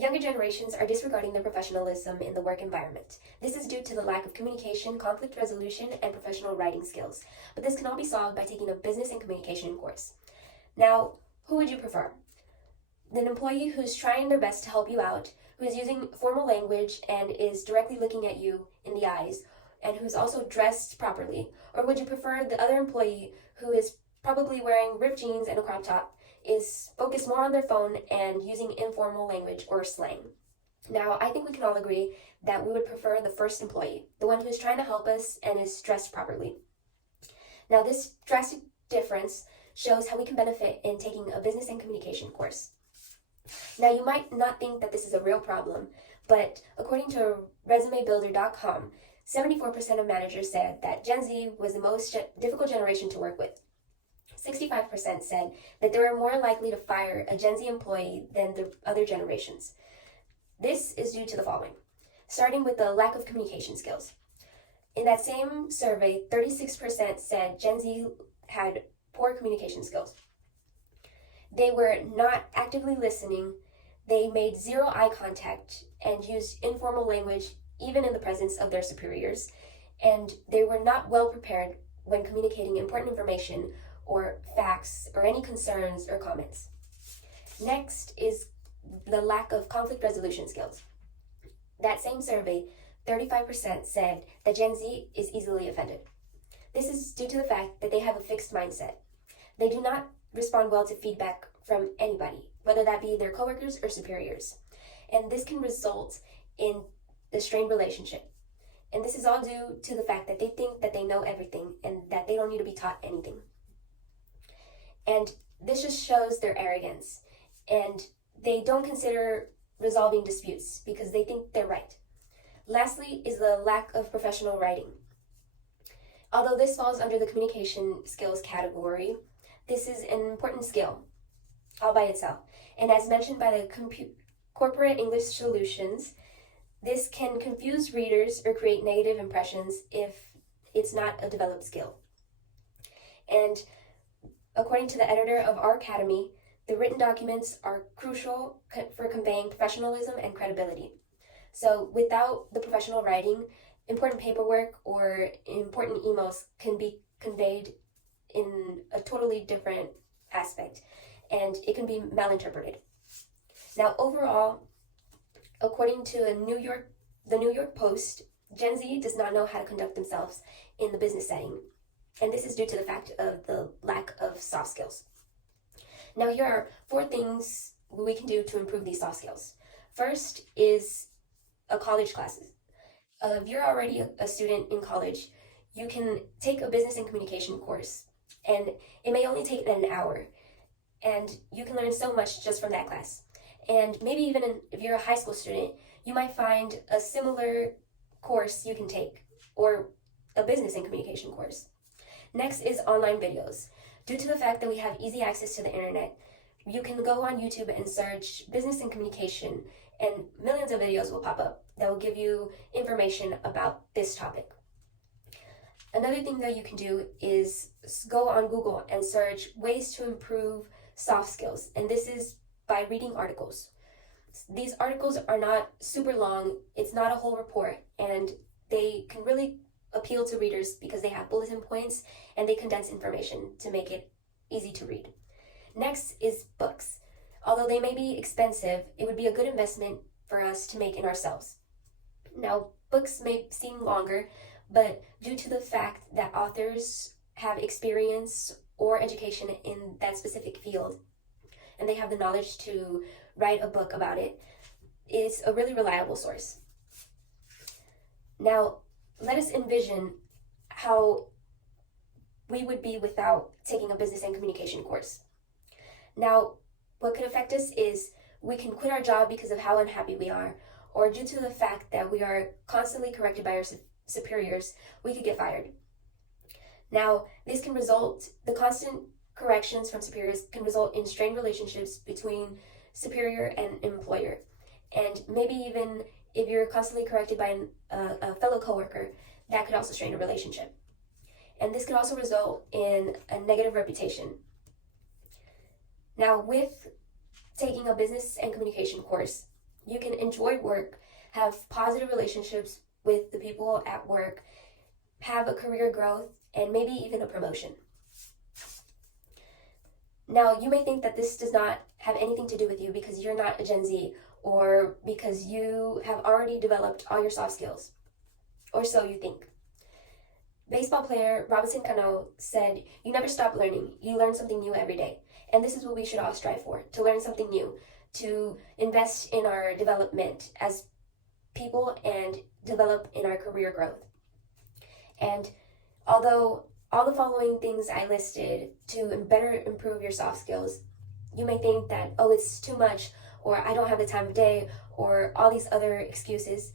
Younger generations are disregarding their professionalism in the work environment. This is due to the lack of communication, conflict resolution, and professional writing skills. But this can all be solved by taking a business and communication course. Now, who would you prefer? An employee who's trying their best to help you out, who is using formal language and is directly looking at you in the eyes, and who's also dressed properly? Or would you prefer the other employee who is probably wearing ripped jeans and a crop top, is focused more on their phone and using informal language or slang? Now, I think we can all agree that we would prefer the first employee, the one who's trying to help us and is dressed properly. Now, this drastic difference shows how we can benefit in taking a business and communication course. Now, you might not think that this is a real problem, but according to resumebuilder.com, 74% of managers said that Gen Z was the most difficult generation to work with. 65% said that they were more likely to fire a Gen Z employee than the other generations. This is due to the following, starting with the lack of communication skills. In that same survey, 36% said Gen Z had poor communication skills. They were not actively listening, they made zero eye contact and used informal language even in the presence of their superiors, and they were not well prepared when communicating important information or facts or any concerns or comments. Next is the lack of conflict resolution skills. That same survey, 35% said that Gen Z is easily offended. This is due to the fact that they have a fixed mindset. They do not respond well to feedback from anybody, whether that be their coworkers or superiors. And this can result in a strained relationship. And this is all due to the fact that they think that they know everything and that they don't need to be taught anything. And this just shows their arrogance. And they don't consider resolving disputes because they think they're right. Lastly is the lack of professional writing. Although this falls under the communication skills category, this is an important skill all by itself. And as mentioned by the Corporate English Solutions, this can confuse readers or create negative impressions if it's not a developed skill. And according to the editor of our academy, the written documents are crucial for conveying professionalism and credibility. So without the professional writing, important paperwork or important emails can be conveyed in a totally different aspect, and it can be malinterpreted. Now, overall, according to the New York Post, Gen Z does not know how to conduct themselves in the business setting, and this is due to the fact of the lack of soft skills. Now, here are 4 things we can do to improve these soft skills. First is a college classes. If you're already a student in college, you can take a business and communication course, and it may only take an hour, and you can learn so much just from that class. And maybe even if you're a high school student, you might find a similar course you can take, or a business and communication course. Next is online videos. Due to the fact that we have easy access to the internet, you can go on YouTube and search business and communication, and millions of videos will pop up that will give you information about this topic. Another thing that you can do is go on Google and search ways to improve soft skills, and this is by reading articles. These articles are not super long, it's not a whole report, and they can really appeal to readers because they have bulletin points and they condense information to make it easy to read. Next is books. Although they may be expensive, it would be a good investment for us to make in ourselves. Now, books may seem longer, but due to the fact that authors have experience or education in that specific field, and they have the knowledge to write a book about it, it's a really reliable source. Now, let us envision how we would be without taking a business and communication course. Now, what could affect us is we can quit our job because of how unhappy we are, or due to the fact that we are constantly corrected by our superiors, we could get fired. Now, this can result, the constant corrections from superiors can result in strained relationships between superior and employer. And maybe even if you're constantly corrected by a fellow coworker, that could also strain a relationship. And this could also result in a negative reputation. Now, with taking a business and communication course, you enjoy work, have positive relationships with the people at work, have a career growth, and maybe even a promotion. Now, you may think that this does not have anything to do with you because you're not a Gen Z, or because you have already developed all your soft skills, or so you think. Baseball player Robinson Cano said, "You never stop learning. You learn something new every day." And this is what we should all strive for, to learn something new, to invest in our development as people and develop in our career growth. And although all the following things I listed to better improve your soft skills, you may think that, oh, it's too much, or I don't have the time of day, or all these other excuses.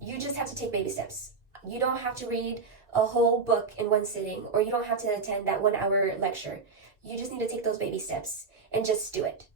You just have to take baby steps. You don't have to read a whole book in one sitting, or you don't have to attend that 1 hour lecture. You just need to take those baby steps and just do it.